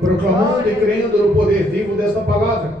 proclamando e crendo no poder vivo desta palavra.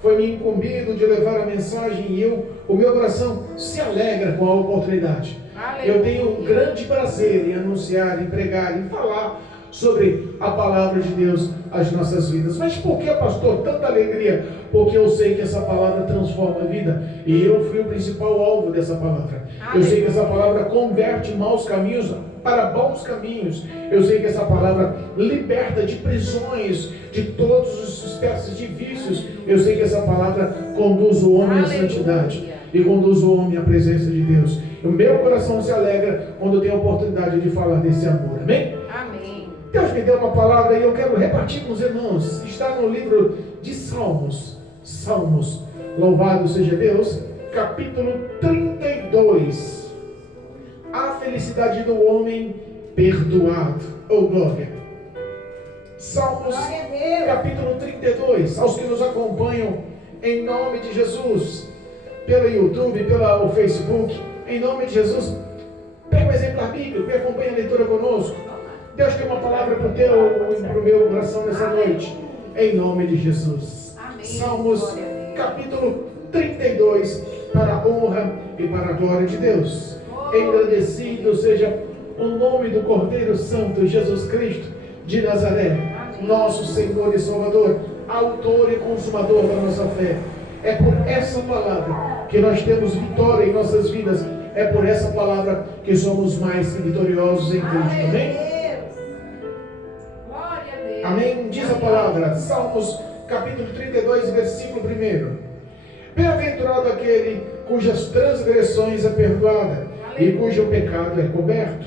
Foi-me incumbido de levar a mensagem e o meu coração se alegra com a oportunidade. Eu tenho um grande prazer em anunciar, em pregar, em falar sobre a palavra de Deus às nossas vidas. Mas por que, pastor, tanta alegria? Porque eu sei que essa palavra transforma a vida e eu fui o principal alvo dessa palavra. Eu sei que essa palavra converte maus caminhos para bons caminhos. Eu sei que essa palavra liberta de prisões, de todas as espécies de vícios. Eu sei que essa palavra conduz o homem à santidade e conduz o homem à presença de Deus. O meu coração se alegra quando tem a oportunidade de falar desse amor. Amém? Amém. Deus me deu uma palavra e eu quero repartir com os irmãos. Está no livro de Salmos. Salmos. Louvado seja Deus. Capítulo 32. A felicidade do homem perdoado. Oh, glória. Salmos, capítulo 32. Aos que nos acompanham, em nome de Jesus, pelo YouTube, pelo Facebook, em nome de Jesus, pega o exemplar bíblico e acompanha a leitura conosco. Deus tem uma palavra para o meu coração nessa noite, em nome de Jesus. Amém. Salmos, capítulo 32, para a honra e para a glória de Deus. Engrandecido seja o nome do Cordeiro Santo, Jesus Cristo de Nazaré, nosso Senhor e Salvador, autor e consumador da nossa fé. É por essa palavra que nós temos vitória em nossas vidas. É por essa palavra que somos mais que vitoriosos em Cristo. Amém? Glória a Deus. Amém? Diz a palavra, Salmos capítulo 32, versículo 1. Bem-aventurado aquele cujas transgressões é perdoada e cujo pecado é coberto.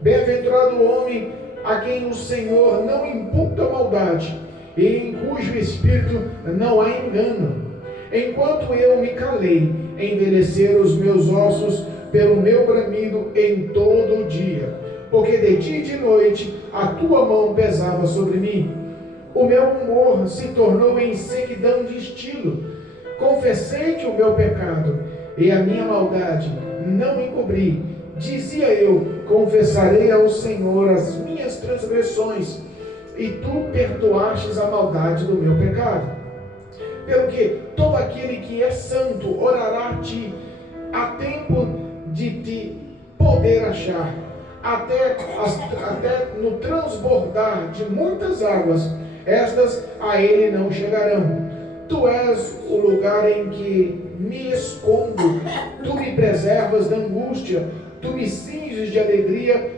Bem-aventurado o homem a quem o Senhor não imputa maldade e em cujo espírito não há engano. Enquanto eu me calei, envelheceram os meus ossos pelo meu bramido em todo o dia, porque de dia e de noite a tua mão pesava sobre mim. O meu humor se tornou em sequidão de estilo. Confessei-te o meu pecado e a minha maldade não encobri. Dizia eu: confessarei ao Senhor as minhas transgressões, e tu perdoastes a maldade do meu pecado. Pelo que todo aquele que é santo orará a ti, a tempo de te poder achar, até no transbordar de muitas águas, estas a ele não chegarão. Tu és o lugar em que me escondo, tu me preservas da angústia, tu me cinges de alegria,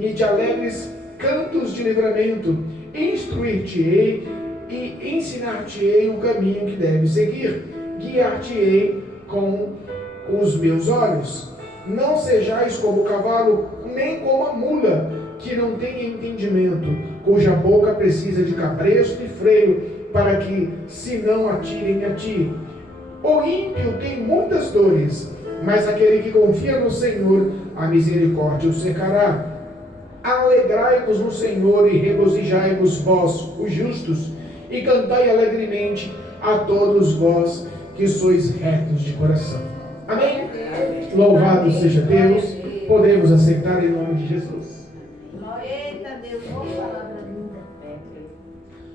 e de alegres cantos de livramento. Instruir-te-ei e ensinar-te-ei o caminho que deves seguir. Guiar-te-ei com os meus olhos. Não sejais como o cavalo, nem como a mula, que não tem entendimento, cuja boca precisa de cabresto e freio, para que se não atirem a ti. O ímpio tem muitas dores, mas aquele que confia no Senhor, a misericórdia o cercará. Alegrai-vos no Senhor e regozijai-vos vós, os justos, e cantai alegremente a todos vós que sois retos de coração. Amém? Louvado seja Deus. Podemos aceitar em nome de Jesus. Eita Deus, boa palavra linda.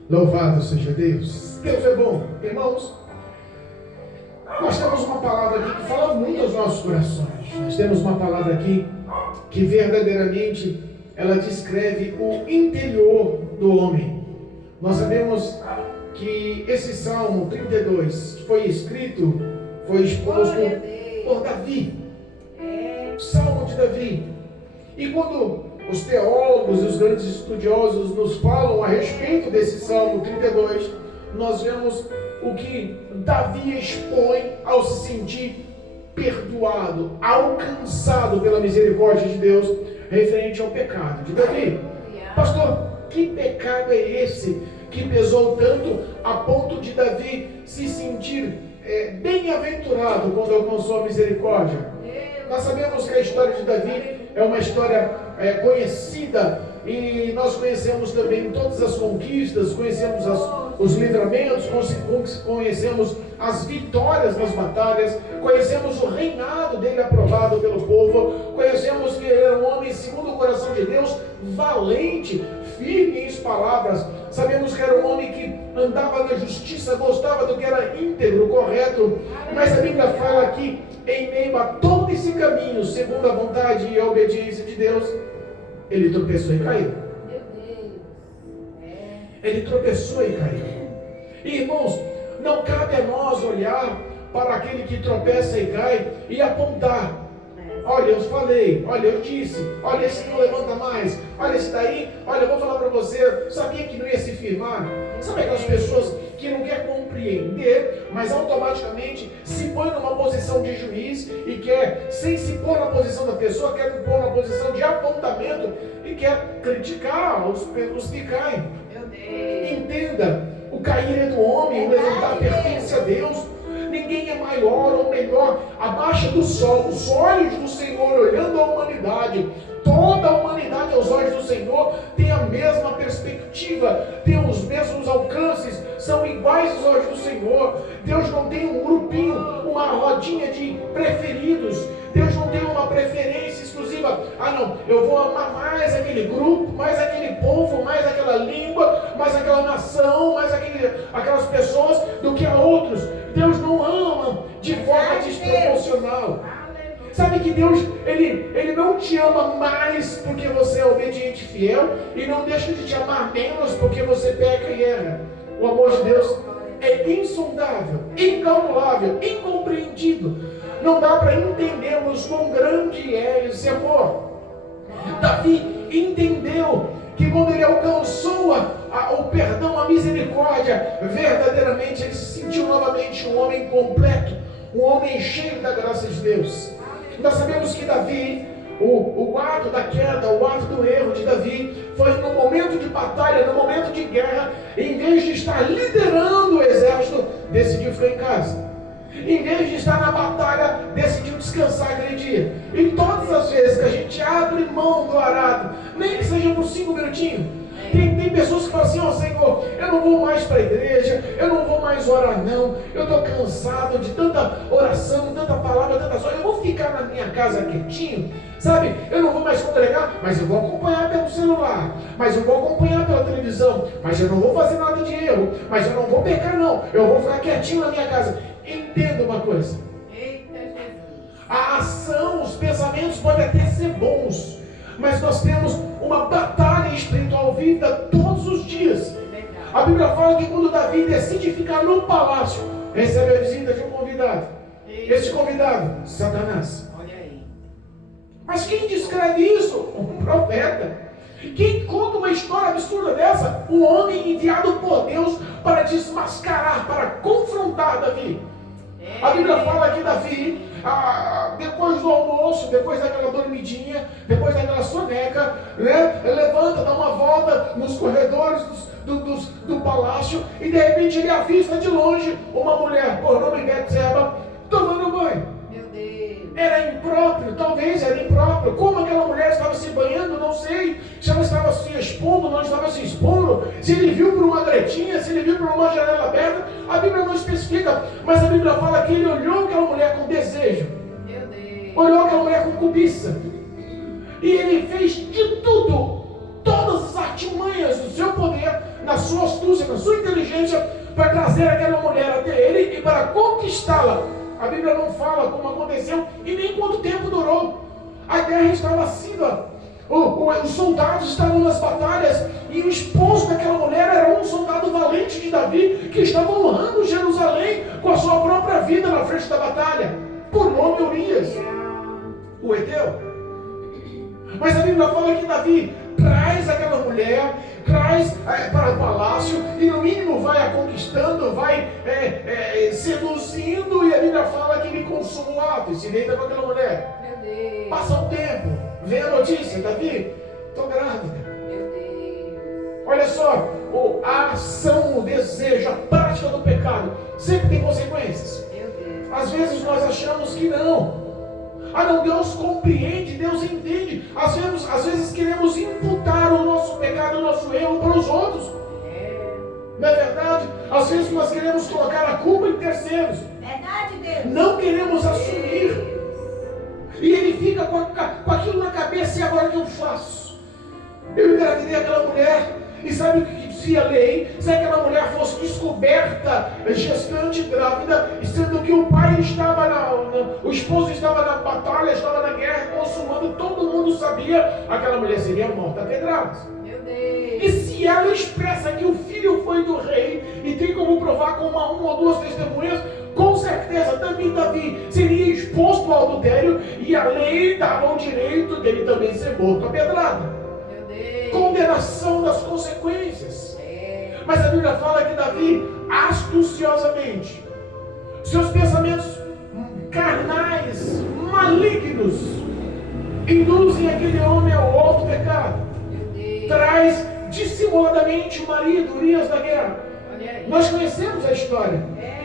Louvado seja Deus. Deus é bom. Irmãos, nós temos uma palavra aqui que fala muito aos nossos corações. Nós temos uma palavra aqui que verdadeiramente ela descreve o interior do homem. Nós sabemos que esse Salmo 32 foi escrito, foi exposto por Davi. Salmo de Davi. E quando os teólogos e os grandes estudiosos nos falam a respeito desse Salmo 32, nós vemos o que Davi expõe ao se sentir perdoado, alcançado pela misericórdia de Deus, referente ao pecado de Davi. Pastor, que pecado é esse que pesou tanto a ponto de Davi se sentir bem-aventurado quando alcançou a misericórdia? Nós sabemos que a história de Davi é uma história conhecida, e nós conhecemos também todas as conquistas, conhecemos os livramentos, conhecemos as vitórias nas batalhas, conhecemos o reinado dele aprovado pelo povo, conhecemos que ele era um homem segundo o coração de Deus, valente, firme em palavras, Sabemos que era um homem que andava na justiça, gostava do que era íntegro, correto. Mas a Bíblia fala que em meio a todo esse caminho, segundo a vontade e a obediência de Deus, ele tropeçou e caiu. Ele tropeçou e caiu. E, irmãos, não cabe a nós olhar para aquele que tropeça e cai e apontar. Olha, eu falei, olha, eu disse, olha, esse não levanta mais, olha esse daí, olha, eu vou falar para você, sabia que não ia se firmar? Sabe aquelas pessoas que não quer compreender, mas automaticamente se põe numa posição de juiz e quer, sem se pôr na posição da pessoa, quer pôr na posição de apontamento e quer criticar os que caem. Entenda, o cair é do homem, o levantar pertence a Deus. Ninguém é maior ou melhor abaixo do sol. Os olhos do Senhor olhando a humanidade, toda a humanidade aos olhos do Senhor tem a mesma perspectiva, tem os mesmos alcances, são iguais aos olhos do Senhor. Deus não tem um grupinho, uma rodinha de preferidos. Deus não tem uma preferência exclusiva. Ah não, eu vou amar mais aquele grupo, mais aquele povo, mais aquela língua, mais aquela nação, mais aquelas pessoas do que a outros. Deus não ama de forma desproporcional. Sabe que Deus, Ele não te ama mais porque você é obediente e fiel, e não deixa de te amar menos porque você peca e erra. O amor de Deus é insondável, incalculável, incompreendido. Não dá para entendermos quão grande é esse amor. Davi entendeu que quando ele alcançou o perdão, a misericórdia, verdadeiramente ele se sentiu novamente um homem completo, um homem cheio da graça de Deus. Nós sabemos que Davi, o ato da queda, o ato do erro de Davi, foi no momento de batalha, no momento de guerra, em vez de estar liderando o exército, decidiu ficar em casa. Em vez de estar na batalha, decidiu descansar aquele dia. E todas as vezes que a gente abre mão do arado, nem que seja por 5 minutinhos, tem pessoas que falam assim: ó Senhor, eu não vou mais para a igreja, eu não vou mais orar não, eu estou cansado de tanta oração, tanta palavra, tantas horas, eu vou ficar na minha casa quietinho, sabe, eu não vou mais congregar, mas eu vou acompanhar pelo celular, mas eu vou acompanhar pela televisão, mas eu não vou fazer nada de erro, mas eu não vou pecar não, eu vou ficar quietinho na minha casa. Entenda uma coisa, a ação, os pensamentos podem até ser bons, mas nós temos uma batalha espiritual viva todos os dias. A Bíblia fala que quando Davi decide ficar no palácio, recebe a visita de um convidado. Esse convidado, Satanás. Olha aí. Mas quem descreve isso? Um profeta. Quem conta uma história absurda dessa? Um homem enviado por Deus para desmascarar, para confrontar Davi. A Bíblia fala que Davi, depois do almoço, depois daquela dormidinha, depois daquela soneca, né, levanta, dá uma volta nos corredores do palácio, e de repente ele avista de longe uma mulher, por nome Betseba, tomando banho. Meu Deus. Era impróprio, talvez era impróprio. Como aquela mulher estava se banhando, não sei. Se ela estava se expondo, não estava se expondo. Se ele viu por uma gretinha, se ele viu por uma janela aberta, a Bíblia não especifica. Mas a Bíblia fala que ele olhou aquela mulher com desejo. Meu Deus. Olhou aquela mulher com cobiça. E ele fez de tudo, todas as artimanhas do seu poder, na sua astúcia, na sua inteligência, para trazer aquela mulher até ele e para conquistá-la. A Bíblia não fala como aconteceu e nem quanto tempo durou. A guerra estava acima. Os soldados estavam nas batalhas e o esposo daquela mulher era um soldado valente de Davi que estava honrando Jerusalém com a sua própria vida na frente da batalha. Por nome Urias, o Eteu. Mas a Bíblia fala que Davi traz aquela mulher, traz para o palácio e no mínimo vai a conquistando, vai seduzindo, e a Bíblia fala que ele consuma o ato e se deita com aquela mulher. Meu Deus. Passa um tempo, vem a notícia: Davi, estou grávida. Meu Deus. Olha só, a ação, o desejo, a prática do pecado sempre tem consequências. Meu Deus. Às vezes nós achamos que não. Ah não, Deus compreende, Deus entende. Às vezes queremos imputar o nosso pecado, o nosso erro para os outros. Não é verdade? Às vezes nós queremos colocar a culpa em terceiros. Verdade, Deus. Não queremos assumir. E ele fica com aquilo na cabeça: e agora o que eu faço? Eu engravidei aquela mulher, E sabe o que dizia a lei? Se aquela mulher fosse descoberta gestante grávida, sendo que o pai estava o esposo estava na batalha, estava na guerra, consumando, todo mundo sabia, aquela mulher seria morta a pedradas. Meu Deus. E se ela expressa que o filho foi do rei, e tem como provar com uma ou duas testemunhas, com certeza também Davi seria exposto ao adultério, e a lei dava o direito dele também ser morto a pedrada. Meu Deus. Condenação das consequências. Mas a Bíblia fala que Davi, astuciosamente, seus pensamentos carnais, malignos, induzem aquele homem ao outro pecado. Traz dissimuladamente o marido, Urias da guerra. Nós conhecemos a história.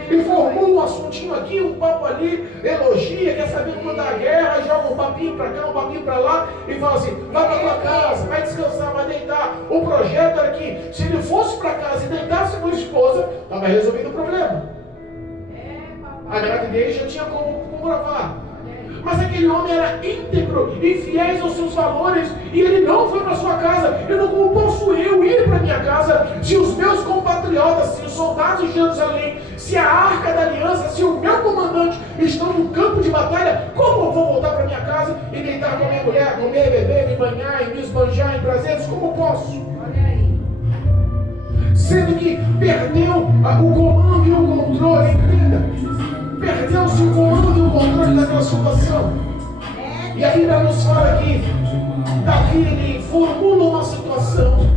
E formula um assuntinho aqui, um papo ali, elogia, quer saber como da guerra, joga um papinho para cá, um papinho para lá, e fala assim: vai para tua casa, vai descansar, vai deitar. O projeto era que, se ele fosse para casa e deitasse com a esposa, estava resolvido o problema. A gravidez já tinha como comprovar. Mas aquele homem era íntegro e fiel aos seus valores, e ele não foi para sua casa. Como posso eu ir para minha casa se os meus compatriotas, se os soldados de Jerusalém, se a arca da aliança, se o meu comandante estão no campo de batalha? Como eu vou voltar para minha casa e deitar com a minha mulher, comer, beber, me banhar e me esbanjar em prazeres? Como posso? Sendo que perdeu o comando e o controle, entenda? Perdeu-se o comando e o controle daquela situação. E a Bíblia nos fala que Davi, ele formula uma situação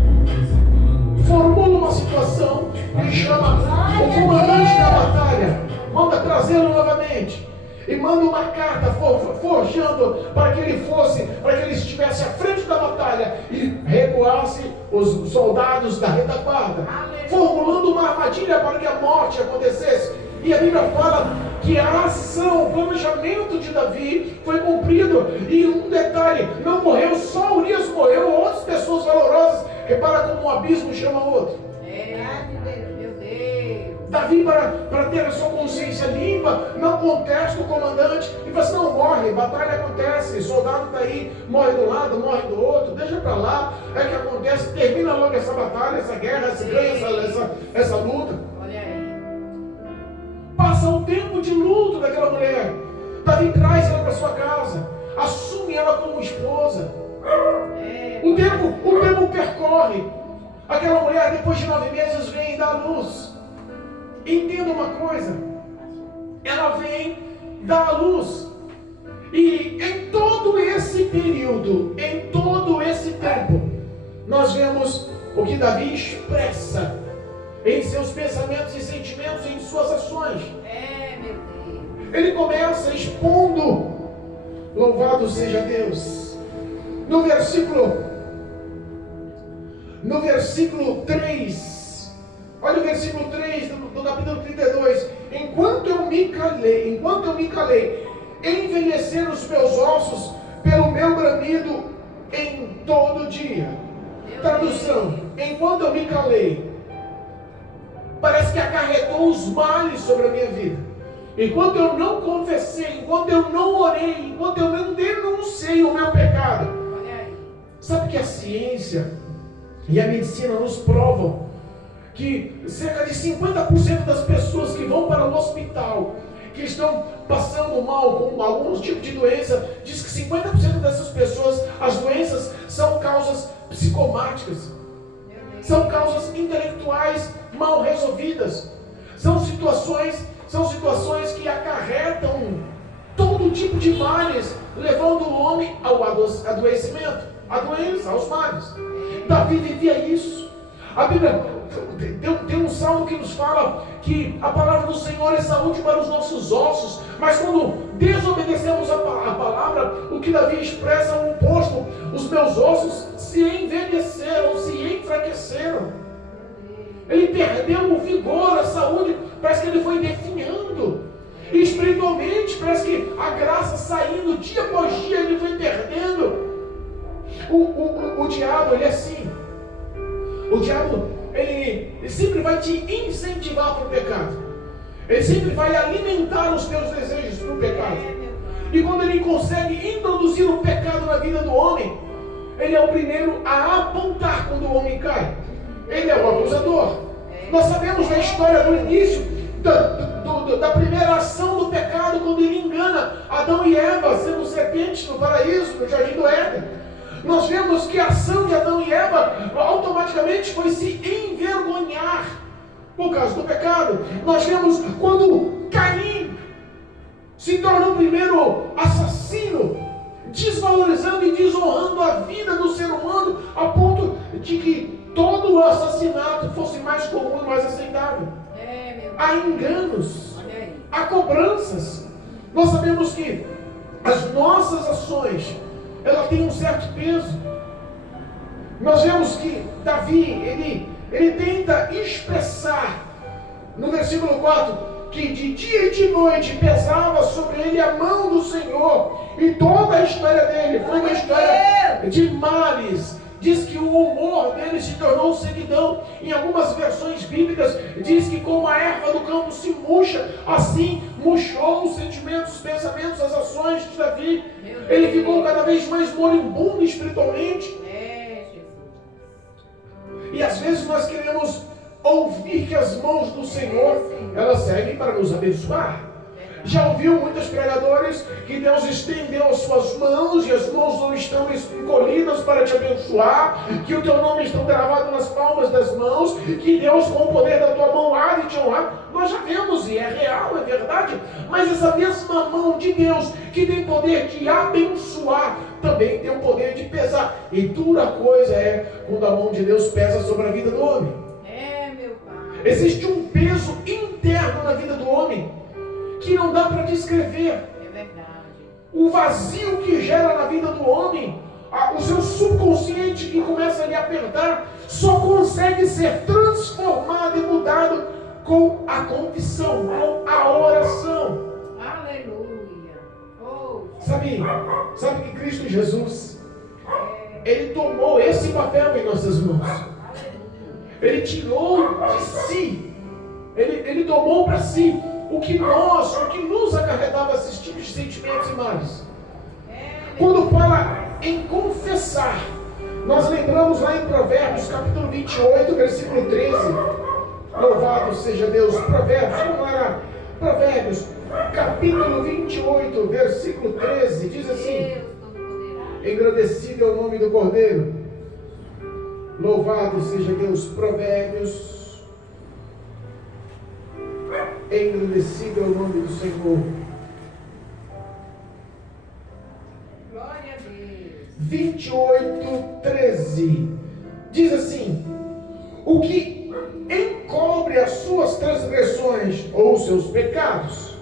e chama o comandante da batalha, manda trazê-lo novamente e manda uma carta forjando para que ele estivesse à frente da batalha e recuasse os soldados da retaguarda, formulando uma armadilha para que a morte acontecesse. E a Bíblia fala que a ação, o planejamento de Davi foi cumprido. E um detalhe, não morreu só Urias, morreu outras pessoas valorosas. Repara como um abismo chama o outro. Meu Deus. Davi, para ter a sua consciência limpa, não contesta o comandante e fala assim: não, morre, batalha acontece, soldado está aí, morre do lado, morre do outro, deixa para lá, é que acontece, termina logo essa batalha, essa guerra, se ganha essa luta. Passa um tempo de luto daquela mulher. Davi traz ela para sua casa, assume ela como esposa. O tempo percorre. Aquela mulher, depois de 9 meses, vem dar luz. Entenda uma coisa: ela vem dar luz. E em todo esse período, em todo esse tempo, nós vemos o que Davi expressa em seus pensamentos e sentimentos, em suas ações. Meu Deus. Ele começa expondo, louvado seja Deus, no versículo 3, olha o versículo 3 do capítulo 32, enquanto eu me calei, envelheceram os meus ossos pelo meu bramido em todo dia. Tradução: enquanto eu me calei, parece que acarretou os males sobre a minha vida. Enquanto eu não confessei, enquanto eu não orei, enquanto eu não denunciei o meu pecado. Sabe que a ciência e a medicina nos provam que cerca de 50% das pessoas que vão para o hospital, que estão passando mal com alguns tipos de doença, diz que 50% dessas pessoas, as doenças são causas psicomáticas, são causas intelectuais mal resolvidas, são situações que acarretam todo tipo de males, levando o homem ao adoecimento, à doença, aos males. Davi vivia isso. A Bíblia tem um salmo que nos fala que a palavra do Senhor é saúde para os nossos ossos, mas quando desobedecemos a palavra, o que Davi expressa é o oposto: os meus ossos se envelheceram, se enfraqueceram. Ele perdeu o vigor, a saúde, parece que ele foi definhando. E espiritualmente, parece que a graça saindo dia após dia, ele foi perdendo. O diabo, ele é assim. O diabo, ele sempre vai te incentivar para o pecado. Ele sempre vai alimentar os teus desejos para o pecado. E quando ele consegue introduzir o pecado na vida do homem, ele é o primeiro a apontar quando o homem cai. Ele é o acusador. Nós sabemos da história do início, da primeira ação do pecado, quando ele engana Adão e Eva, sendo serpentes no paraíso, no jardim do Éden. Nós vemos que a ação de Adão e Eva automaticamente foi se envergonhar por causa do pecado. Nós vemos quando Caim se torna o primeiro assassino, desvalorizando e desonrando a vida do ser humano, a ponto de que todo o assassinato fosse mais comum e mais aceitável. Há enganos, há cobranças. Nós sabemos que as nossas ações, ela tem um certo peso. Nós vemos que Davi, ele tenta expressar no versículo 4 que de dia e de noite pesava sobre ele a mão do Senhor, e toda a história dele foi uma história de males. Diz que o humor dele se tornou seguidão. Em algumas versões bíblicas diz que como a erva do campo se murcha, assim murchou os sentimentos, os pensamentos, as ações de Davi. Ele ficou cada vez mais moribundo espiritualmente. E às vezes nós queremos ouvir que as mãos do Senhor, elas servem para nos abençoar. Já ouviu muitos pregadores que Deus estendeu as suas mãos e as mãos não estão encolhidas para te abençoar, que o teu nome está gravado nas palmas das mãos, que Deus com o poder da tua mão há de te honrar. Nós já vemos, e é real, é verdade, mas essa mesma mão de Deus que tem poder de abençoar, também tem o poder de pesar. E dura coisa é quando a mão de Deus pesa sobre a vida do homem. Meu pai. Existe um peso interno na vida do homem que não dá para descrever. É verdade. O vazio que gera na vida do homem, o seu subconsciente que começa a lhe apertar, só consegue ser transformado e mudado com a confissão, com a oração. Aleluia. Oh. Sabe que Cristo Jesus, Ele tomou esse papel em nossas mãos. Ele tirou de si, Ele tomou para si o que nos acarretava esses tipos de sentimentos e males. Quando fala em confessar, nós lembramos lá em Provérbios, capítulo 28, versículo 13. Louvado seja Deus. Provérbios, vamos lá. Provérbios, capítulo 28, versículo 13, diz assim: engrandecido é o nome do Cordeiro. Louvado seja Deus. Provérbios, engrandecido é o nome do Senhor. Glória a Deus. 28, 13. Diz assim: o que encobre as suas transgressões ou os seus pecados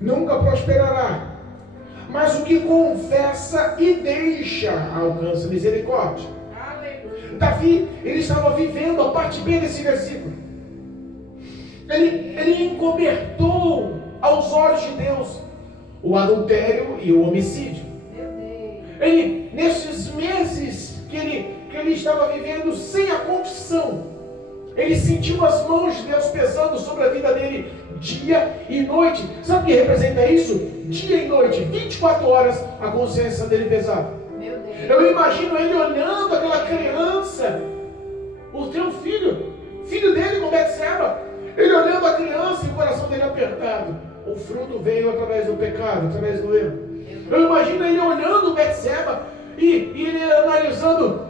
nunca prosperará, mas o que confessa e deixa alcança misericórdia. Aleluia. Davi, ele estava vivendo a parte B desse versículo. Ele encobertou aos olhos de Deus o adultério e o homicídio. Ele, nesses meses que ele estava vivendo sem a confissão, ele sentiu as mãos de Deus pesando sobre a vida dele dia e noite. Sabe o que representa isso? Dia e noite, 24 horas, a consciência dele pesada. Eu imagino ele olhando aquela criança, o teu filho dele com Betseba, ele olhando a criança e o coração dele apertado. O fruto veio através do pecado, através do erro. Eu imagino ele olhando Betseba e ele analisando: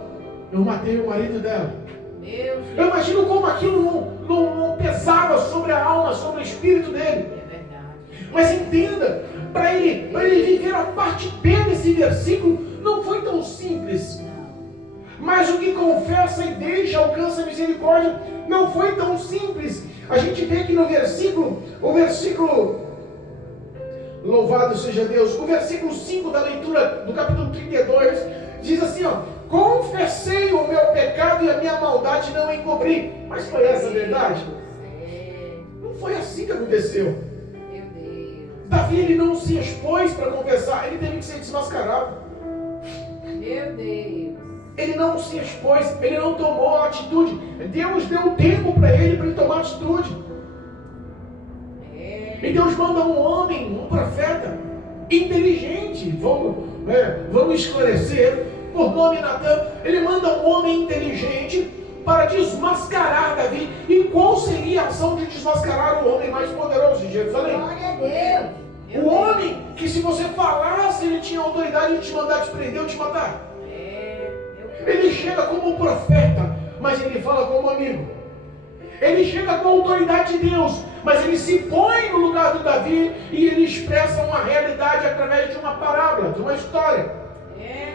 eu matei o marido dela. Eu imagino como aquilo não pesava sobre a alma, sobre o espírito dele. Mas entenda, para ele viver a parte B desse versículo, não foi tão simples. Mas o que confessa e deixa alcança misericórdia não foi tão simples. A gente vê que no versículo, louvado seja Deus, o versículo 5 da leitura do capítulo 32, diz assim, ó: confessei o meu pecado e a minha maldade não encobri. Mas foi essa a verdade? Não foi assim que aconteceu. Davi, ele não se expôs para confessar, ele teve que ser desmascarado. Meu Deus. Ele não se expôs, ele não tomou a atitude. Deus deu tempo para ele tomar atitude. E Deus manda um homem, um profeta inteligente. Vamos esclarecer. Por nome Natan, ele manda um homem inteligente para desmascarar Davi. E qual seria a ação de desmascarar o homem mais poderoso de Jerusalém? Glória a Deus. O homem que, se você falasse, ele tinha autoridade de te mandar te prender ou te matar. Ele chega como profeta, mas ele fala como amigo. Ele chega com a autoridade de Deus, mas ele se põe no lugar do Davi e ele expressa uma realidade através de uma parábola, de uma história.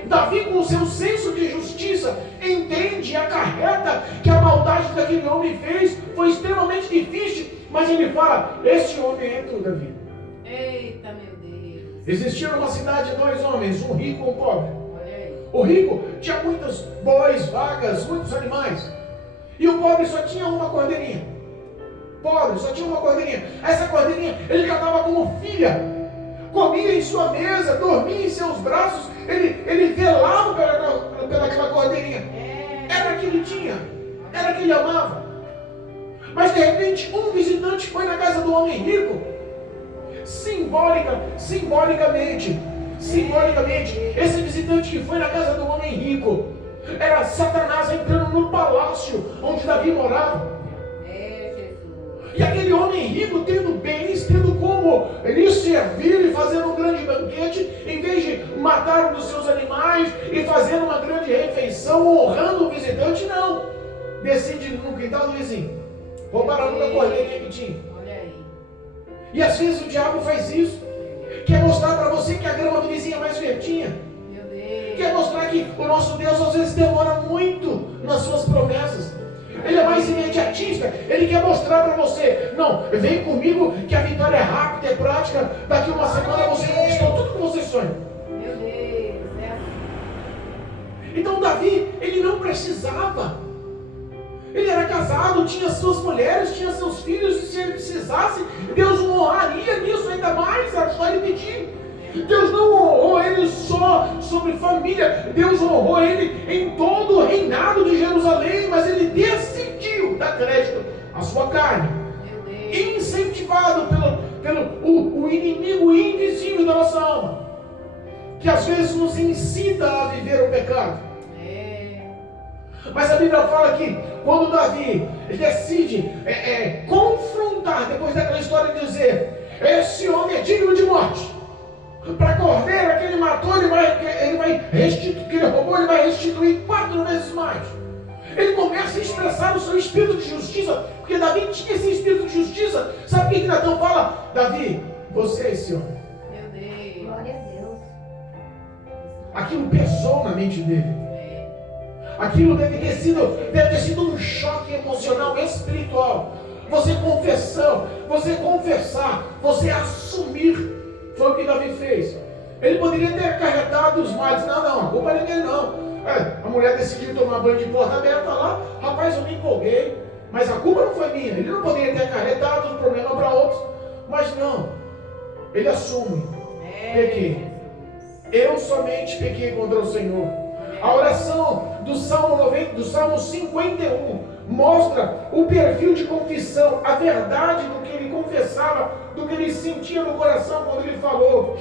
Davi, com o seu senso de justiça, entende e acarreta que a maldade que aquele homem fez foi extremamente difícil, mas ele fala: este homem é tu, Davi. Eita, meu Deus. Existia numa cidade 2 homens, um rico e um pobre. Olha aí. O rico tinha muitos bois, vacas, muitos animais. E o pobre só tinha uma cordeirinha. Pobre, só tinha uma cordeirinha. Essa cordeirinha ele tratava como filha. Comia em sua mesa, dormia em seus braços. Ele velava pelaquela cordeirinha. Era o que ele tinha. Era o que ele amava. Mas de repente um visitante foi na casa do homem rico. Simbolicamente, esse visitante que foi na casa do homem rico era Satanás entrando no palácio onde Davi morava. E aquele homem rico, tendo bens, tendo como lhe servir e fazer um grande banquete, em vez de matar um dos seus animais e fazer uma grande refeição, honrando o visitante, não. Decide no quintal do vizinho roubar a única cordeirinha que tinha. E às vezes o diabo faz isso. Quer mostrar para você que a grama do vizinho é mais verdinha. Quer mostrar que o nosso Deus às vezes demora muito nas suas promessas. Ele é mais imediatista. Ele quer mostrar para você: não, vem comigo que a vitória é rápida, é prática. Daqui uma semana você conquistou tudo que você sonha. Meu Deus, Então Davi, ele não precisava. Ele era casado, tinha suas mulheres, tinha seus filhos, e se ele precisasse, Deus o honraria nisso ainda mais, era só ele pedir. Deus não honrou ele só sobre família, Deus honrou ele em todo o reinado de Jerusalém, mas ele decidiu dar crédito à sua carne, incentivado pelo inimigo invisível da nossa alma, que às vezes nos incita a viver o pecado. Mas a Bíblia fala que quando Davi decide confrontar, depois daquela história de dizer: esse homem é digno de morte, para cordeiro que ele matou, ele vai restituir, que ele roubou, ele vai restituir 4 vezes mais. Ele começa a expressar o seu espírito de justiça, porque Davi tinha esse espírito de justiça. Sabe o que Natão fala? Davi, você é esse homem. meu Deus. Glória a Deus. Aquilo pesou na mente dele. Aquilo deve ter sido um choque emocional, espiritual. Você confessar, você assumir. Foi o que Davi fez. Ele poderia ter acarretado os males. Não, a culpa não é dele, não. A mulher decidiu tomar banho de porta aberta lá. Rapaz, eu me empolguei. Mas a culpa não foi minha. Ele não poderia ter acarretado o problema para outros. Mas não. Ele assume. Pequei. Eu somente pequei contra o Senhor. A oração do Salmo 51 mostra o perfil de confissão, a verdade do que ele confessava, do que ele sentia no coração quando ele falou.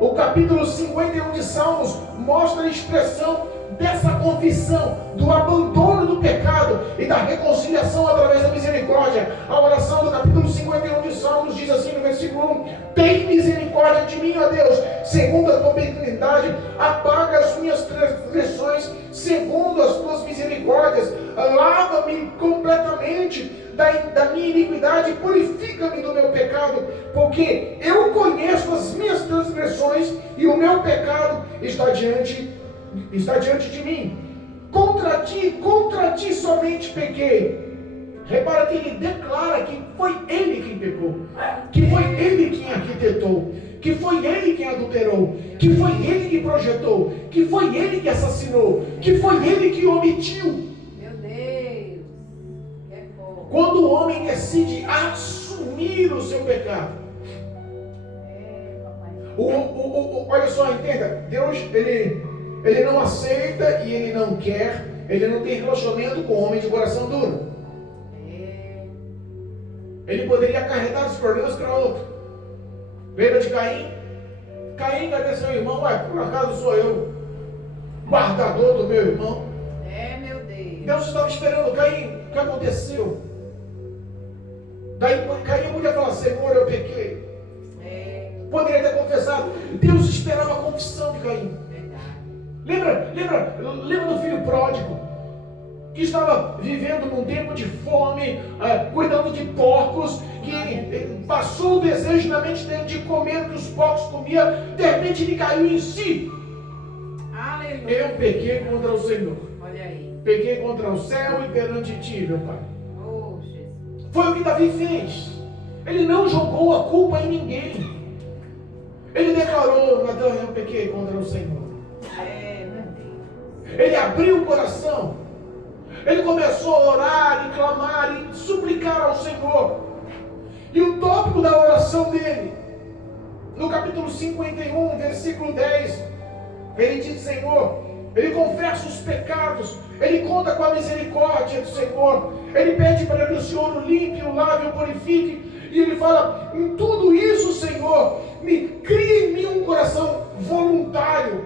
O capítulo 51 de Salmos mostra a expressão dessa confissão, do abandono do pecado e da reconciliação através da misericórdia. A oração do capítulo 51 de Salmos diz assim no versículo 1: tem misericórdia de mim, ó Deus, segundo a tua benignidade, apaga as minhas transgressões, segundo as tuas misericórdias, lava-me completamente da minha iniquidade, purifica-me do meu pecado, porque eu conheço as minhas transgressões e o meu pecado está diante de mim. Contra ti somente pequei. Repara que ele declara que foi ele quem pecou, que foi ele quem arquitetou, que foi ele quem adulterou, que foi ele que projetou, que foi ele que assassinou, que foi ele que omitiu. Meu Deus. É fogo. Quando o homem decide assumir o seu pecado, olha só, entenda, Deus, ele não aceita e ele não quer, ele não tem relacionamento com o homem de coração duro. Ele poderia acarretar os problemas para outro. Lembra de Caim? Caim, cadê seu irmão? Ué, por acaso sou eu guardador do meu irmão? Meu Deus estava esperando Caim. O que aconteceu? Daí Caim podia falar: Senhor, eu pequei. Poderia ter confessado. Deus esperava a confissão de Caim. Lembra do filho pródigo, que estava vivendo num tempo de fome, cuidando de porcos, que passou o desejo na mente dele de comer o que os porcos comiam. De repente ele caiu em si. Aleluia. Eu pequei contra o Senhor. Olha aí. Pequei contra o céu e perante ti, meu Pai. Oh, Jesus. Foi o que Davi fez. Ele não jogou a culpa em ninguém. Ele declarou: Natan, eu pequei contra o Senhor. Meu Deus. Ele abriu o coração. Ele começou a orar e clamar e suplicar ao Senhor. E o tópico da oração dele, no capítulo 51, versículo 10, ele diz: Senhor, ele confessa os pecados, ele conta com a misericórdia do Senhor, ele pede para que o Senhor o limpe, o lave, o purifique. E ele fala: em tudo isso, Senhor, cria em mim um coração voluntário,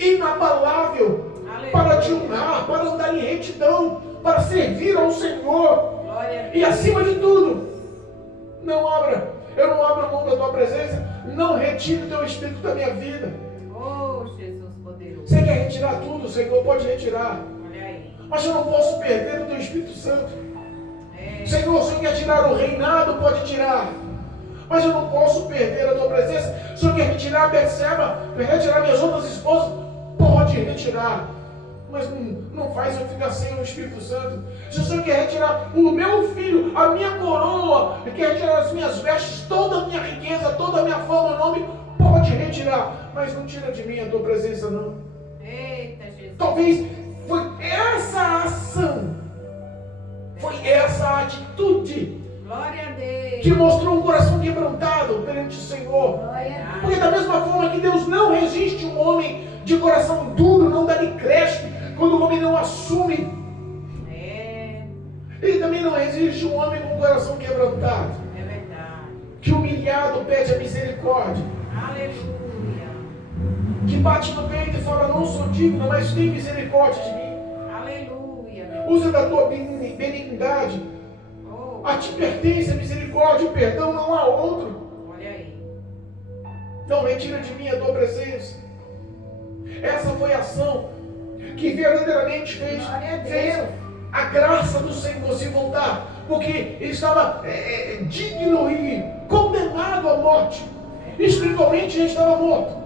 inabalável, para te honrar, para andar em retidão, para servir ao Senhor. E acima de tudo, eu não abro mão da tua presença, não retire o teu Espírito da minha vida. Oh, Jesus poderoso. Você quer retirar tudo, Senhor? Pode retirar. Olha aí. Mas eu não posso perder o teu Espírito Santo. Senhor, o Senhor quer tirar o reinado? Pode tirar. Mas eu não posso perder a tua presença. O Senhor quer retirar a Betseba, retirar minhas outras esposas? Pode retirar. Mas não faz eu ficar sem o Espírito Santo. Se o Senhor quer retirar o meu filho, a minha coroa, quer retirar as minhas vestes, toda a minha riqueza, toda a minha fama, o nome, pode retirar. Mas não tira de mim a tua presença, não. Eita, Jesus. Talvez foi essa ação, foi essa atitude, Glória a Deus. que mostrou um coração quebrantado perante o Senhor. Glória a Deus. Porque da mesma forma que Deus não resiste um homem de coração duro, não dá de creche, quando o homem não assume, Ele também não resiste um homem com o coração quebrantado, É verdade. que humilhado pede a misericórdia, Aleluia. que bate no peito e fala: não sou digno, mas tem misericórdia de mim. Aleluia. Usa da tua benignidade. Oh, A ti pertence a misericórdia e o perdão, não há outro. olha aí. Não retira de mim a tua presença. Essa foi a ação que verdadeiramente fez a graça do Senhor se voltar, porque ele estava digno e condenado à morte. Espiritualmente ele estava morto,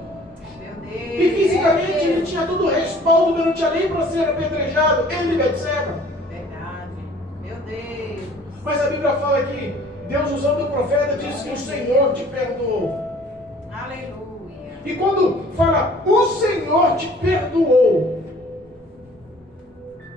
Meu Deus. e fisicamente ele tinha todo o respaldo perante a lei para ser apedrejado, ele e Betseba. Verdade. Meu Deus. Mas a Bíblia fala que Deus, usando o profeta, diz que o Senhor te perdoou. Aleluia. E quando fala o Senhor te perdoou,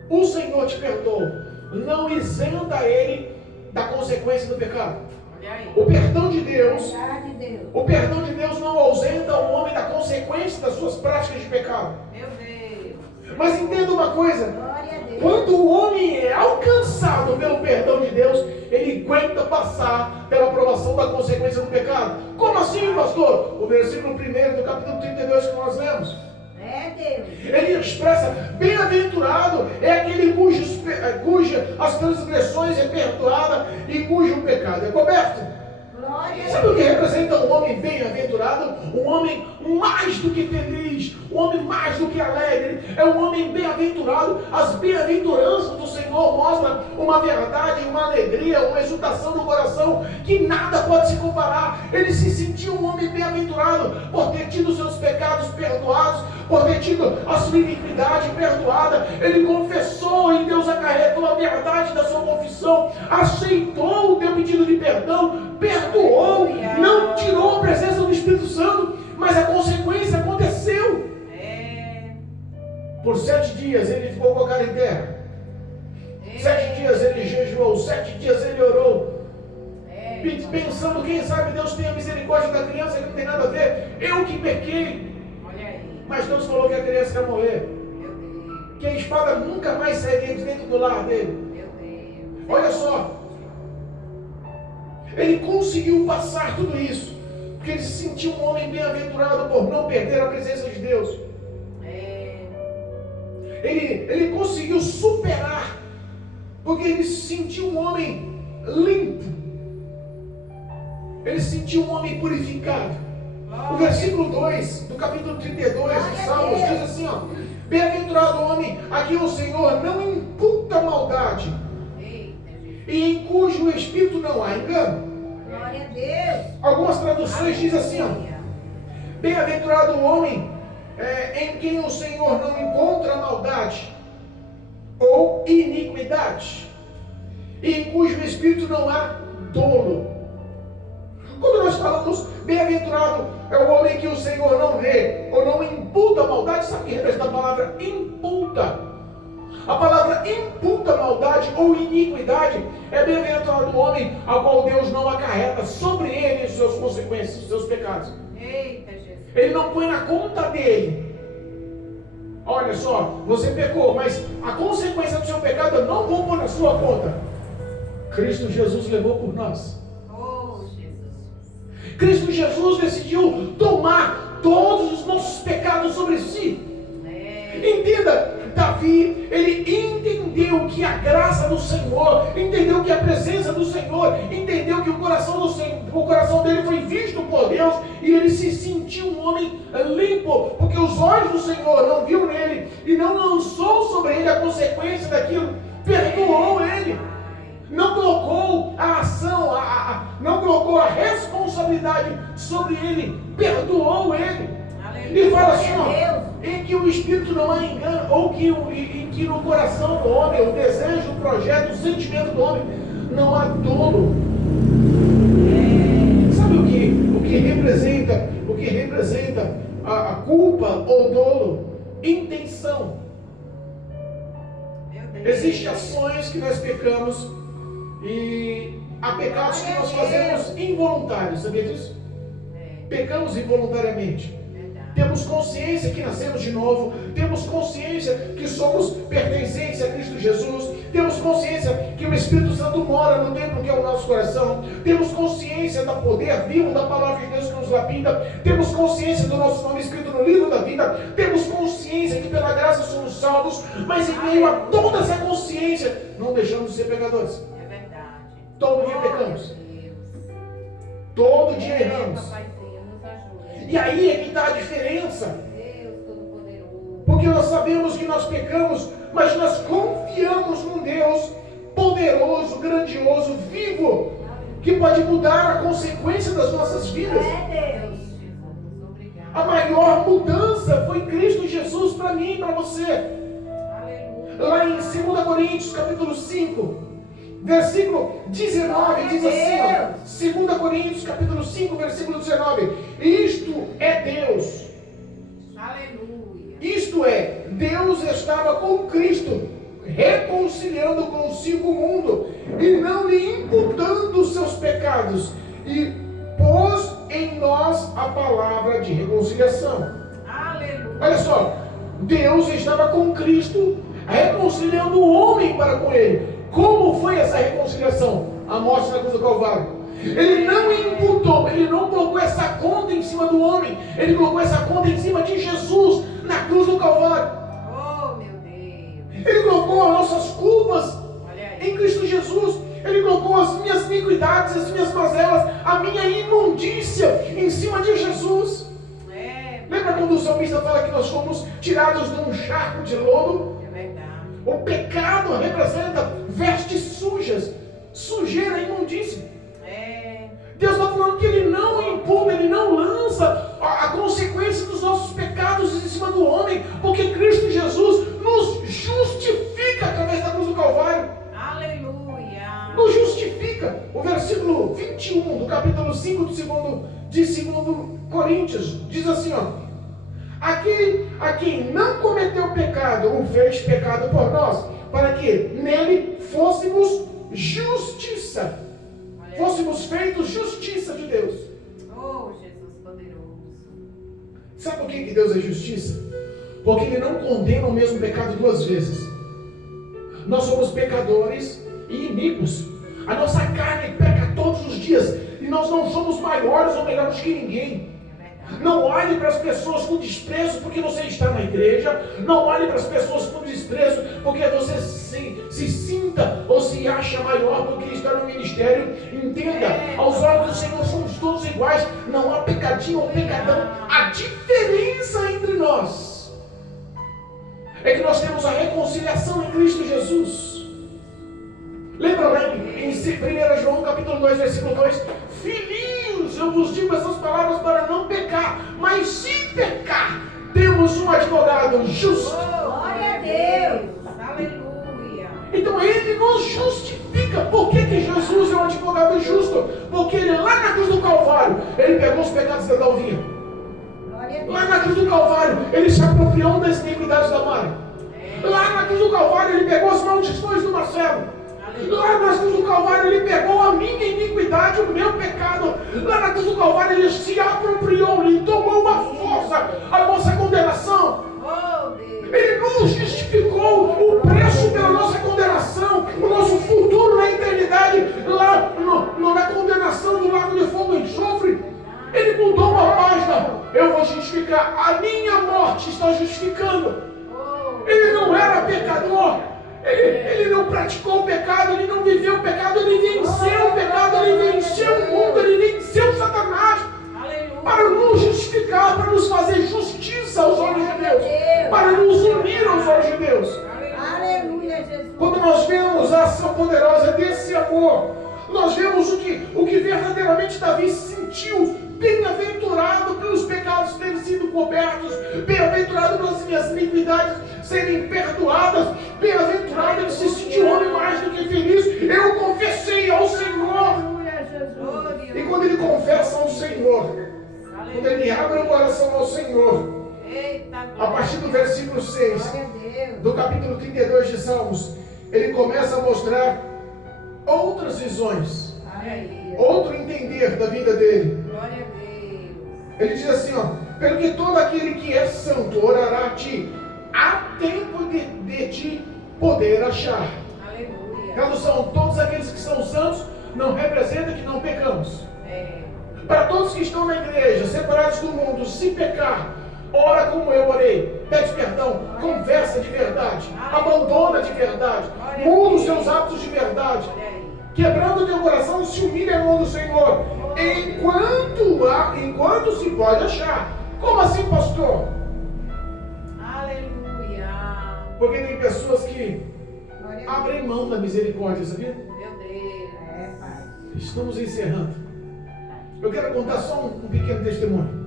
o Senhor te perdoou, não isenta ele da consequência do pecado. Olha aí. O perdão de Deus, Glória a Deus. o perdão de Deus não ausenta o homem da consequência das suas práticas de pecado. Meu Deus. Mas entenda uma coisa: Glória a Deus. quando o homem é alcançado pelo perdão de Deus, ele aguenta passar pela aprovação da consequência do pecado. Como assim, pastor? O versículo 1 do capítulo 32 que nós lemos. É Deus. Ele expressa: bem-aventurado é aquele cuja as transgressões é perdoada e cujo pecado é coberto. Glória a Sabe o que representa um homem bem-aventurado? Um homem mais do que feliz, um homem mais do que alegre, é um homem bem-aventurado. As bem-aventuranças do Senhor mostram uma verdade, uma alegria, uma exultação no coração que nada pode se comparar. Ele se sentiu um homem bem-aventurado por ter tido seus pecados perdoados, por ter tido a sua iniquidade perdoada. Ele confessou e Deus acarretou a verdade da sua confissão, aceitou o teu pedido de perdão, perdoou, não tirou a presença do Espírito Santo, mas a consequência aconteceu. Por 7 dias ele ficou com a cara em terra. 7 dias ele jejuou, 7 dias ele orou, pensando: quem sabe Deus tenha misericórdia da criança, que não tem nada a ver, eu que pequei. Olha aí. Mas Deus falou que a criança ia morrer, Meu Deus. que a espada nunca mais sairia de dentro do lar dele. Meu Deus. Olha só, ele conseguiu passar tudo isso, porque ele se sentiu um homem bem-aventurado por não perder a presença de Deus. ele conseguiu superar, porque ele se sentiu um homem limpo, ele se sentiu um homem purificado. O versículo 2 do capítulo 32 de Salmos diz assim, ó: bem-aventurado o homem a quem o Senhor não imputa maldade e em cujo espírito não há engano. Glória a Deus. Algumas traduções dizem assim, ó: bem-aventurado o homem em quem o Senhor não encontra maldade ou iniquidade e em cujo espírito não há dolo. Quando nós falamos bem-aventurado é o homem que o Senhor não vê ou não imputa maldade, sabe o que representa a palavra imputa? A palavra imputa maldade ou iniquidade é bem-aventurado o homem ao qual Deus não acarreta sobre ele suas consequências, seus pecados. Eita, Jesus. Ele não põe na conta dele. Olha só, você pecou, mas a consequência do seu pecado eu não vou pôr na sua conta. Cristo Jesus levou por nós. Oh, Jesus. Cristo Jesus decidiu tomar todos os nossos pecados sobre si. Entenda, Davi, ele entendeu que a graça do Senhor, entendeu que a presença do Senhor, entendeu que o coração dele foi visto por Deus, e ele se sentiu um homem limpo, porque os olhos do Senhor não viu nele, e não lançou sobre ele a consequência daquilo, perdoou ele, não colocou a ação, não colocou a responsabilidade sobre ele, perdoou ele. E fala assim, ó, em que o espírito não há engano, ou em que no coração do homem, o desejo, o projeto, o sentimento do homem, não há dolo. Sabe o que representa a culpa ou dolo? Intenção. Existem ações que nós pecamos e há pecados que nós fazemos involuntários, sabia disso? Pecamos involuntariamente. Temos consciência que nascemos de novo, temos consciência que somos pertencentes a Cristo Jesus, temos consciência que o Espírito Santo mora no templo que é o nosso coração, temos consciência do poder vivo da palavra de Deus que nos lapida, temos consciência do nosso nome escrito no livro da vida, temos consciência que pela graça somos salvos, mas em meio a toda essa consciência, não deixamos de ser pecadores. É verdade. Todo dia pecamos. Todo dia erramos. E aí é que está a diferença. Deus Todo-Poderoso. Porque nós sabemos que nós pecamos, mas nós confiamos num Deus poderoso, grandioso, vivo, que pode mudar a consequência das nossas vidas. É Deus. Jesus, obrigado. A maior mudança foi Cristo Jesus para mim e para você. Aleluia. Lá em 2 Coríntios, capítulo 5, versículo 19, diz assim, ó, 2 Coríntios, capítulo 5, versículo 19, isto é Deus. Aleluia. Isto é, Deus estava com Cristo, reconciliando consigo o mundo, e não lhe imputando os seus pecados, e pôs em nós a palavra de reconciliação. Aleluia. Olha só, Deus estava com Cristo, reconciliando o homem para com ele. Como foi essa reconciliação? A morte na cruz do Calvário. Ele não imputou, ele não colocou essa conta em cima do homem, ele colocou essa conta em cima de Jesus na cruz do Calvário. Oh, meu Deus. Ele colocou as nossas culpas Olha aí. em Cristo Jesus. Ele colocou as minhas iniquidades, as minhas mazelas, a minha imundícia em cima de Jesus. Lembra quando o salmista fala que nós fomos tirados de um charco de lodo? É verdade. O pecado representa vestes sujas, sujeira, imundícia. Deus está falando que Ele não imputa, Ele não lança a consequência dos nossos pecados em cima do homem, porque Cristo Jesus nos justifica através da cruz do Calvário. Aleluia. Nos justifica. O versículo 21 do capítulo 5 de 2 Coríntios diz assim, ó: aquele a quem não cometeu pecado, o fez pecado por nós, para que nele fôssemos justiça. Fôssemos feitos justiça de Deus. Oh, Jesus poderoso. Sabe por que Deus é justiça? Porque Ele não condena o mesmo pecado duas vezes. Nós somos pecadores e iníquos. A nossa carne peca todos os dias. E nós não somos maiores ou melhores que ninguém. Não olhe para as pessoas com desprezo porque você está na igreja. Não olhe para as pessoas com desprezo porque você se sinta ou se acha maior do que está no ministério. Entenda, aos olhos do Senhor somos todos iguais. Não há pecadinho ou pecadão. A diferença entre nós é que nós temos a reconciliação em Cristo Jesus. Lembra lá em 1 João capítulo 2, versículo 2? Filhinhos, eu vos digo essas palavras para não pecar, mas se pecar, temos um advogado justo. Glória a Deus. Aleluia. Então ele nos justifica. Por que Jesus é um advogado justo? Porque ele lá na cruz do Calvário, ele pegou os pecados da Dalvinha. Lá na cruz do Calvário, ele se apropriou das iniquidades da Mari. Lá na cruz do Calvário, ele pegou as maldições do Marcelo. Lá na cruz do Calvário ele pegou a minha iniquidade, o meu pecado. Lá na cruz do Calvário ele se apropriou, ele tomou a força, a nossa condenação. Ele nos justificou o preço pela nossa condenação, o nosso futuro na eternidade, lá na condenação do lago de fogo e enxofre. Ele mudou uma página. Eu vou justificar, a minha morte está justificando. Ele não era pecador. Ele não praticou o pecado, ele não viveu o pecado, ele venceu o pecado, ele venceu o mundo, ele venceu Satanás. Aleluia. Para nos justificar, para nos fazer justiça aos olhos de Deus, para nos unir aos olhos de Deus. Aleluia, Jesus. Quando nós vemos a ação poderosa desse amor, nós vemos o que verdadeiramente Davi sentiu. Bem-aventurado pelos pecados terem sido cobertos, bem-aventurado pelas minhas iniquidades serem perdoadas, bem-aventurado, ele se sentiu homem mais do que feliz. Eu confessei ao Senhor. E quando ele confessa ao Senhor, quando ele abre o coração ao Senhor, a partir do versículo 6 do capítulo 32 de Salmos, ele começa a mostrar outras visões, outro entender da vida dele. Ele diz assim, pelo que todo aquele que é santo orará a ti, há tempo de te poder achar. Aleluia. Tradução, todos aqueles que são santos não representa que não pecamos. Para todos que estão na igreja, separados do mundo, se pecar, ora como eu orei, pede perdão, conversa de verdade, abandona de verdade, muda os seus hábitos de verdade, quebrando o teu coração, se humilha em mão do Senhor, enquanto se pode achar. Como assim, pastor? Aleluia. Porque tem pessoas que abrem mão da misericórdia, sabia? Meu Deus. Pai. Estamos encerrando. Eu quero contar só um pequeno testemunho.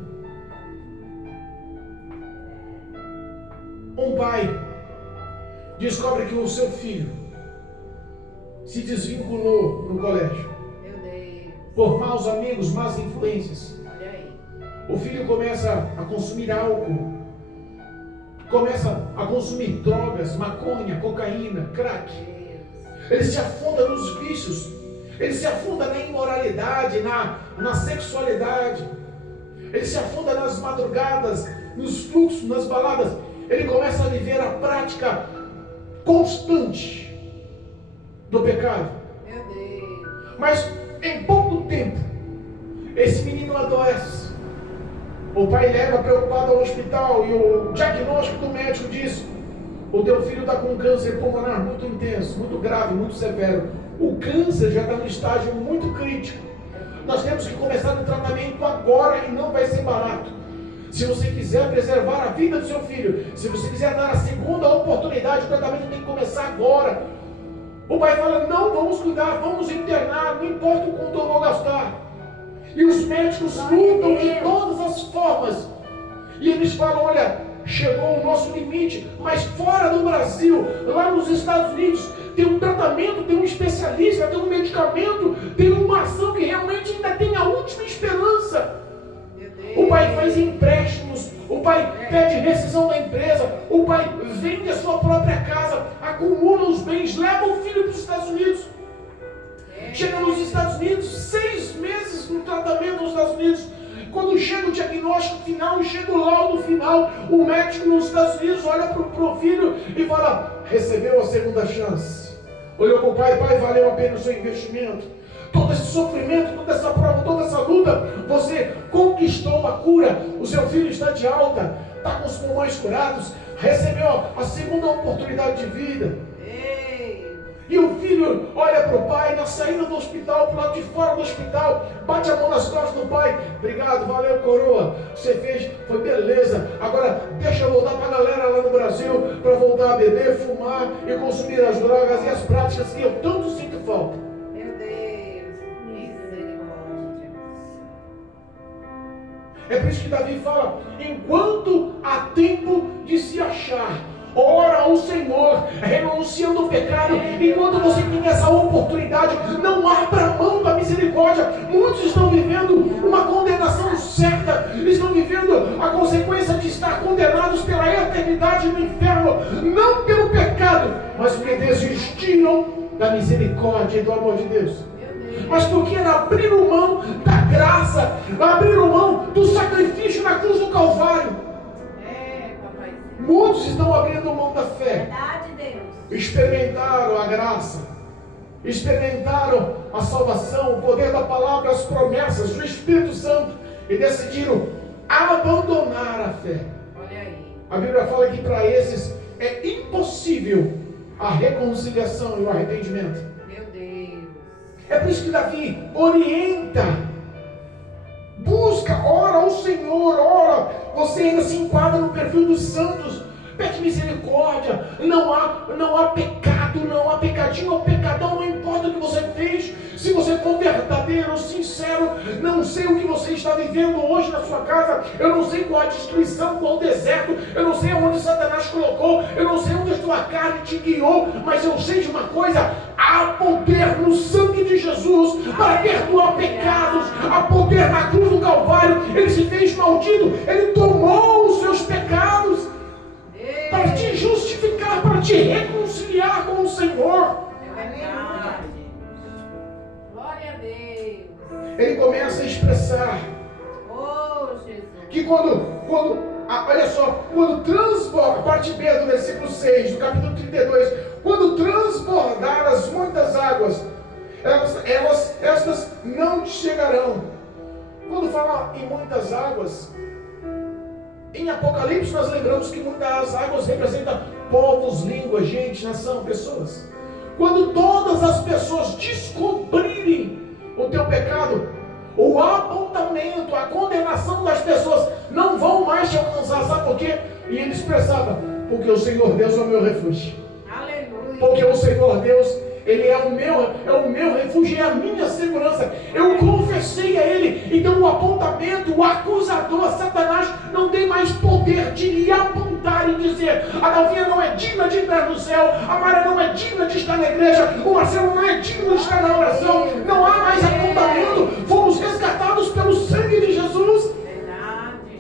Um pai descobre que o seu filho se desvinculou no colégio. Meu Deus. Por maus amigos, más influências. Olha aí. O filho começa a consumir álcool, começa a consumir drogas, maconha, cocaína, crack. Ele se afunda nos vícios, ele se afunda na imoralidade, na sexualidade, ele se afunda nas madrugadas, nos fluxos, nas baladas. Ele começa a viver a prática constante do pecado. Meu Deus. Mas em pouco tempo, esse menino adoece. O pai leva preocupado ao hospital e o diagnóstico do médico diz: o teu filho está com um câncer pulmonar muito intenso, muito grave, muito severo. O câncer já está no estágio muito crítico. Nós temos que começar o tratamento agora e não vai ser barato. Se você quiser preservar a vida do seu filho, se você quiser dar a segunda oportunidade, o tratamento tem que começar agora. O pai fala: não, vamos cuidar, vamos internar, não importa o quanto eu vou gastar. E os médicos lutam de todas as formas. E eles falam: olha, chegou o nosso limite. Mas fora do Brasil, lá nos Estados Unidos, tem um tratamento, tem um especialista, tem um medicamento, tem uma ação que realmente ainda tem a última esperança. O pai faz empréstimos, o pai pede rescisão da empresa, o pai vende a sua própria casa, acumula os bens, leva o filho para os Estados Unidos. Chega nos Estados Unidos, 6 meses no tratamento nos Estados Unidos. Quando chega o diagnóstico final, chega o laudo final, o médico nos Estados Unidos olha para o filho e fala: recebeu a segunda chance. olhou para o pai, pai, valeu a pena o seu investimento. Todo esse sofrimento, toda essa prova, toda essa luta, você conquistou a cura. O seu filho está de alta, está com os pulmões curados, recebeu a segunda oportunidade de vida. E o filho olha para o pai na saída do hospital, para o lado de fora do hospital, bate a mão nas costas do pai. Obrigado, valeu, coroa. Você fez, foi beleza. Agora deixa eu voltar para a galera lá no Brasil, para voltar a beber, fumar e consumir as drogas e as práticas que eu tanto sinto falta. Meu Deus, misericórdia. É por isso que Davi fala, enquanto há tempo de se achar, ora ao Senhor, renunciando ao pecado. Enquanto você tem essa oportunidade, não abra mão da misericórdia. Muitos estão vivendo uma condenação certa, estão vivendo a consequência de estar condenados pela eternidade no inferno, não pelo pecado, mas porque desistiram da misericórdia e do amor de Deus. Mas porque abriram mão da graça, abriram mão do sacrifício na cruz do Calvário. Muitos estão abrindo mão da fé. Verdade, Deus. Experimentaram a graça, experimentaram a salvação, o poder da palavra, as promessas do Espírito Santo e decidiram abandonar a fé. Olha aí. A Bíblia fala que para esses é impossível a reconciliação e o arrependimento. Meu Deus. É por isso que Davi orienta, busca, ora ao Senhor, ora. Você ainda se enquadra no perfil dos santos. Pede misericórdia. Não há pecado, não há pecadinho ou pecadão, não importa o que você fez. Se você for verdadeiro, sincero, não sei o que você está vivendo hoje na sua casa. Eu não sei qual a destruição, qual o deserto. Eu não sei onde Satanás colocou. Eu não sei onde a tua carne te guiou. Mas eu sei de uma coisa: há poder no sangue de Jesus para perdoar pecados. Há poder na cruz do Calvário. Ele se fez maldito. Ele tomou os seus pecados para te justificar, para te reconciliar com o Senhor. Glória a Deus. Ele começa a expressar que olha só, quando transborda, parte B do versículo 6, do capítulo 32, quando transbordar as muitas águas, estas não te chegarão. Quando fala em muitas águas, em Apocalipse nós lembramos que muitas águas representam povos, línguas, gente, nação, pessoas. Quando todas as pessoas descobrirem o teu pecado, o apontamento, a condenação das pessoas não vão mais te alcançar. Sabe por quê? E ele expressava: porque o Senhor Deus é o meu refúgio. Aleluia. Porque o Senhor Deus, Ele é o meu refúgio, é a minha segurança. Eu confessei a Ele. Então o apontamento, o acusador, Satanás, não tem mais poder de lhe apontar e dizer: a Dalvinha não é digna de entrar no céu, a Mara não é digna de estar na igreja, o Marcelo não é digno de estar na oração. Não há mais apontamento. Fomos resgatados pelo sangue de Jesus.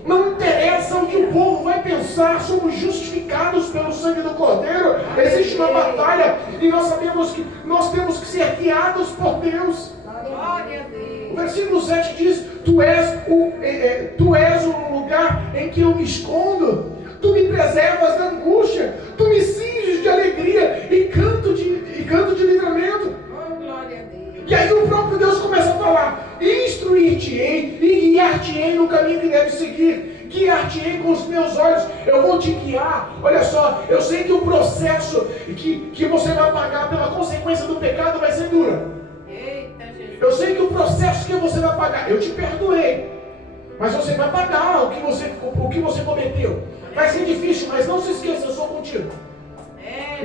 Não interessa o que o povo vai pensar, somos justificados pelo sangue do Cordeiro. Existe uma batalha e nós sabemos que nós temos que ser guiados por Deus. Glória a Deus. O versículo 7 diz: Tu és o lugar em que eu me escondo, Tu me preservas da angústia, Tu me cinges de alegria e canto de livramento. Oh, glória a Deus. E aí o próprio Deus começa a falar: instruir-te-ei e guiar-te-ei no caminho que deve seguir, guiar-te-ei com os meus olhos, eu vou te guiar. Olha só, eu sei que o processo que você vai pagar pela consequência do pecado vai ser dura. Eita, Jesus. Eu sei que o processo que você vai pagar, eu te perdoei, mas você vai pagar o que você cometeu. Vai ser difícil, mas não se esqueça, eu sou contigo.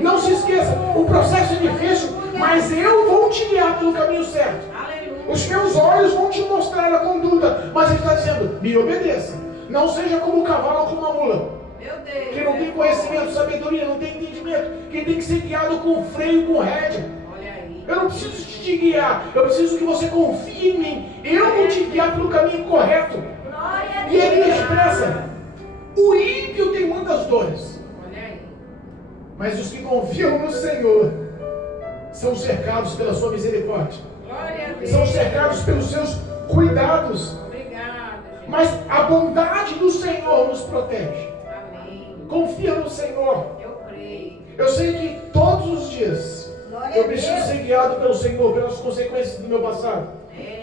Não se esqueça, o processo é difícil, mas eu vou te guiar pelo caminho certo. Aleluia. Os meus olhos vão te mostrar a conduta, mas ele está dizendo: me obedeça. Não seja como um cavalo ou como uma mula, Meu Deus. que não tem conhecimento, sabedoria, não tem entendimento, que tem que ser guiado com freio, com rédea. Olha aí. Eu não preciso te guiar, eu preciso que você confie em mim. Eu vou te guiar pelo caminho correto. Glória a Deus. E ele expressa: o ímpio tem muitas dores, Olha aí. mas os que confiam no Senhor são cercados pela sua misericórdia, Glória a Deus. são cercados pelos seus cuidados. Obrigada, Jesus. Mas a bondade do Senhor nos protege. Amém. Confia no Senhor. Eu creio. Eu sei que todos os dias Eu preciso ser guiado pelo Senhor, pelas consequências do meu passado,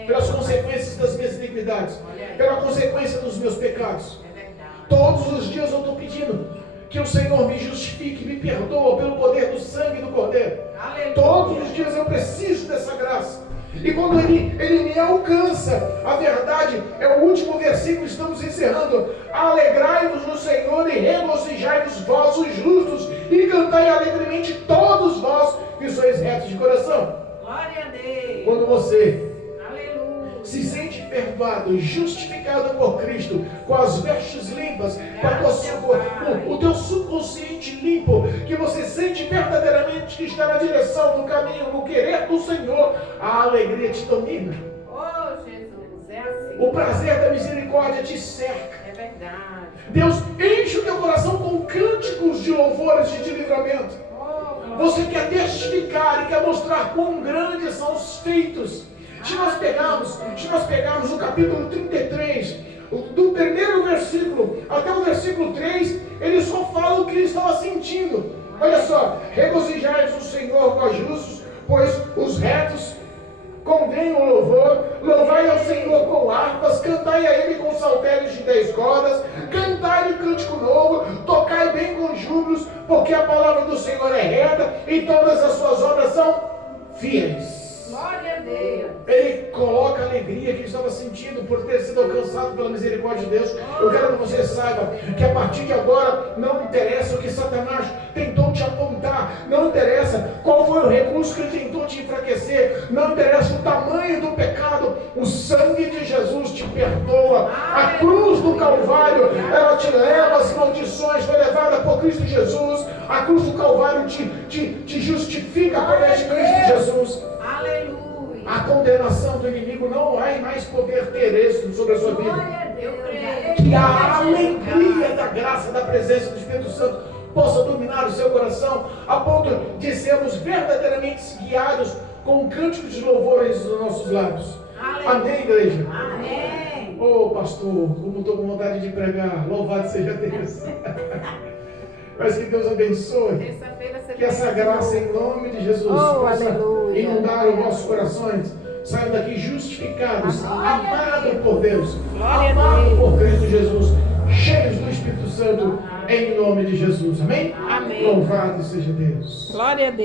pelas consequências das minhas iniquidades, pela consequência dos meus pecados. Todos os dias eu estou pedindo que o Senhor me justifique, me perdoa pelo poder do sangue do Cordeiro. Todos os dias eu preciso dessa graça. E quando ele me alcança, a verdade é o último versículo, estamos encerrando. Alegrai-vos no Senhor e regozijai-vos vós os justos, e cantai alegremente todos vós que sois retos de coração. Glória a Deus. Quando você Aleluia. se sente perdoado, justificado por Cristo, com as vestes limpas, com o teu subconsciente limpo, que você sente verdadeiramente que está na direção do caminho, no querer do Senhor, a alegria te domina. Oh, Jesus, é assim. O prazer da misericórdia te cerca. É verdade. Deus enche o teu coração com cânticos de louvores e de livramento. Oh, Você quer testificar e quer mostrar quão grandes são os feitos. Se nós pegarmos o capítulo 33, do primeiro versículo até o versículo 3, ele só fala o que ele estava sentindo. Olha só: regozijai-vos no Senhor com os justos, pois os retos convém o louvor. Louvai ao Senhor com harpas, cantai a Ele com saltérios de 10 cordas, cantai-lhe cântico novo, tocai bem com júbilos, porque a palavra do Senhor é reta e todas as suas obras são fiéis. glória a Deus. Ele coloca a alegria que ele estava sentindo por ter sido alcançado pela misericórdia de Deus. Eu quero que você saiba que a partir de agora não interessa o que Satanás tentou te apontar, não interessa qual foi o recurso que ele tentou te enfraquecer, não interessa o tamanho do pecado, o sangue de Jesus te perdoa. A cruz do Calvário, ela te leva às maldições, foi levada por Cristo Jesus. A cruz do Calvário te justifica por este Cristo Jesus. Aleluia. A condenação do inimigo não vai mais poder ter êxito sobre a sua vida. Glória a Deus. Eu creio. Que a alegria da graça, da presença do Espírito Santo possa dominar o seu coração, a ponto de sermos verdadeiramente guiados com cânticos de louvores nos nossos lábios. Amém, igreja? Amém. Ô pastor, como estou com vontade de pregar, louvado seja Deus. Mas que Deus abençoe. Terça-feira você Que essa graça, em nome de Jesus, possa inundar os nossos corações. Saiam daqui justificados, amados por Deus, amados por Cristo Jesus, cheios do Espírito Santo, em nome de Jesus. Amém? Amém. Louvado seja Deus. Glória a Deus.